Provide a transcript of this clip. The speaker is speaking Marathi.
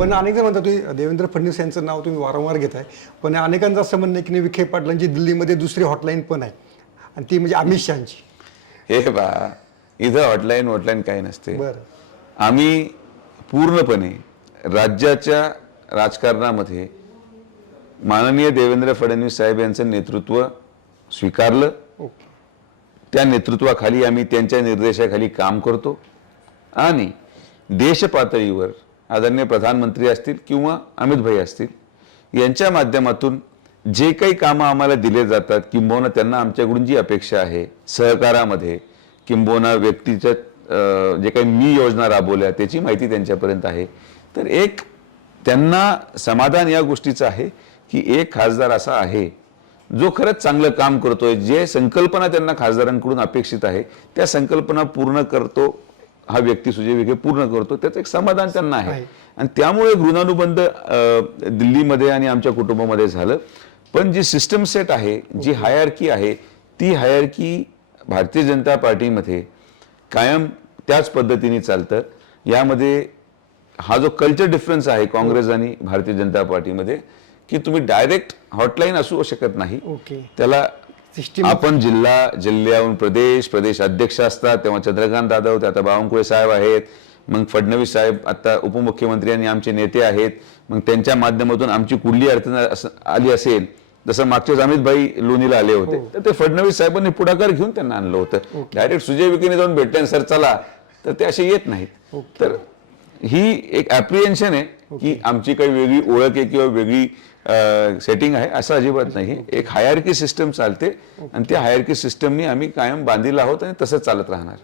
पण अनेक जण म्हणतात तुम्ही देवेंद्र फडणवीस यांचं नाव तुम्ही वारंवार घेताय. पण अनेकांचं असं म्हणणं की विखे पाटलांची दिल्लीमध्ये दुसरी हॉटलाईन पण आहे. आणि ती म्हणजे अमित शहाची. हे बा इथं हॉटलाईन वॉटलाईन काही नसते. बरं. आम्ही पूर्णपणे राज्याच्या राजकारणामध्ये माननीय देवेंद्र फडणवीस साहेब यांचं नेतृत्व स्वीकारलं. ओके. त्या नेतृत्वाखाली आम्ही त्यांच्या निर्देशाखाली काम करतो. आणि देश पातळीवर आदरणीय प्रधानमंत्री असतील किंवा अमितभाई असतील यांच्या माध्यमातून जे काही कामं आम्हाला दिले जातात किंबहुना त्यांना आमच्याकडून जी अपेक्षा आहे सहकारामध्ये किंबहुना व्यक्तीच्या जे काही मी योजना राबवल्या त्याची माहिती त्यांच्यापर्यंत आहे. तर एक त्यांना समाधान या गोष्टीचं आहे की एक खासदार असा आहे जो खरंच चांगलं काम करतोय जे संकल्पना त्यांना खासदारांकडून अपेक्षित आहे त्या संकल्पना पूर्ण करतो हा व्यक्ती सुजय विखे पूर्ण करतो त्याचं एक समाधान त्यांना आहे. आणि त्यामुळे ऋणानुबंध अं, दिल्लीमध्ये आणि आमच्या कुटुंबामध्ये झालं. पण जी सिस्टम सेट आहे जी हायरकी आहे ती हायरकी भारतीय जनता पार्टीमध्ये कायम त्याच पद्धतीने चालतं. यामध्ये हा जो कल्चर डिफरन्स आहे काँग्रेस आणि भारतीय जनता पार्टीमध्ये की तुम्ही डायरेक्ट हॉटलाईन असू शकत नाही. त्याला सिस्टीम. आपण जिल्हा जिल्ह्याहून प्रदेश प्रदेश अध्यक्ष असतात तेव्हा चंद्रकांत दादा होते आता बावनकुळे साहेब आहेत मग फडणवीस साहेब आता उपमुख्यमंत्री आणि आमचे नेते आहेत मग त्यांच्या माध्यमातून आमची कुठली अडचण आली असेल जसं मागच्याच अमितभाई लोणीला आले होते तर ते फडणवीस साहेबांनी पुढाकार घेऊन त्यांना आणलं होतं. डायरेक्ट सुजय विखेने जाऊन भेटले सर चला तर ते असे येत नाहीत. तर ही एक ऍप्रिएन्शन आहे की आमची काही वेगळी ओळख आहे किंवा वेगळी सेटिंग आहे असं अजिबात नाही. एक हायरकी सिस्टम चालते. आणि त्या हायरकी सिस्टमनी आम्ही कायम बांधील आहोत आणि तसंच चालत राहणार.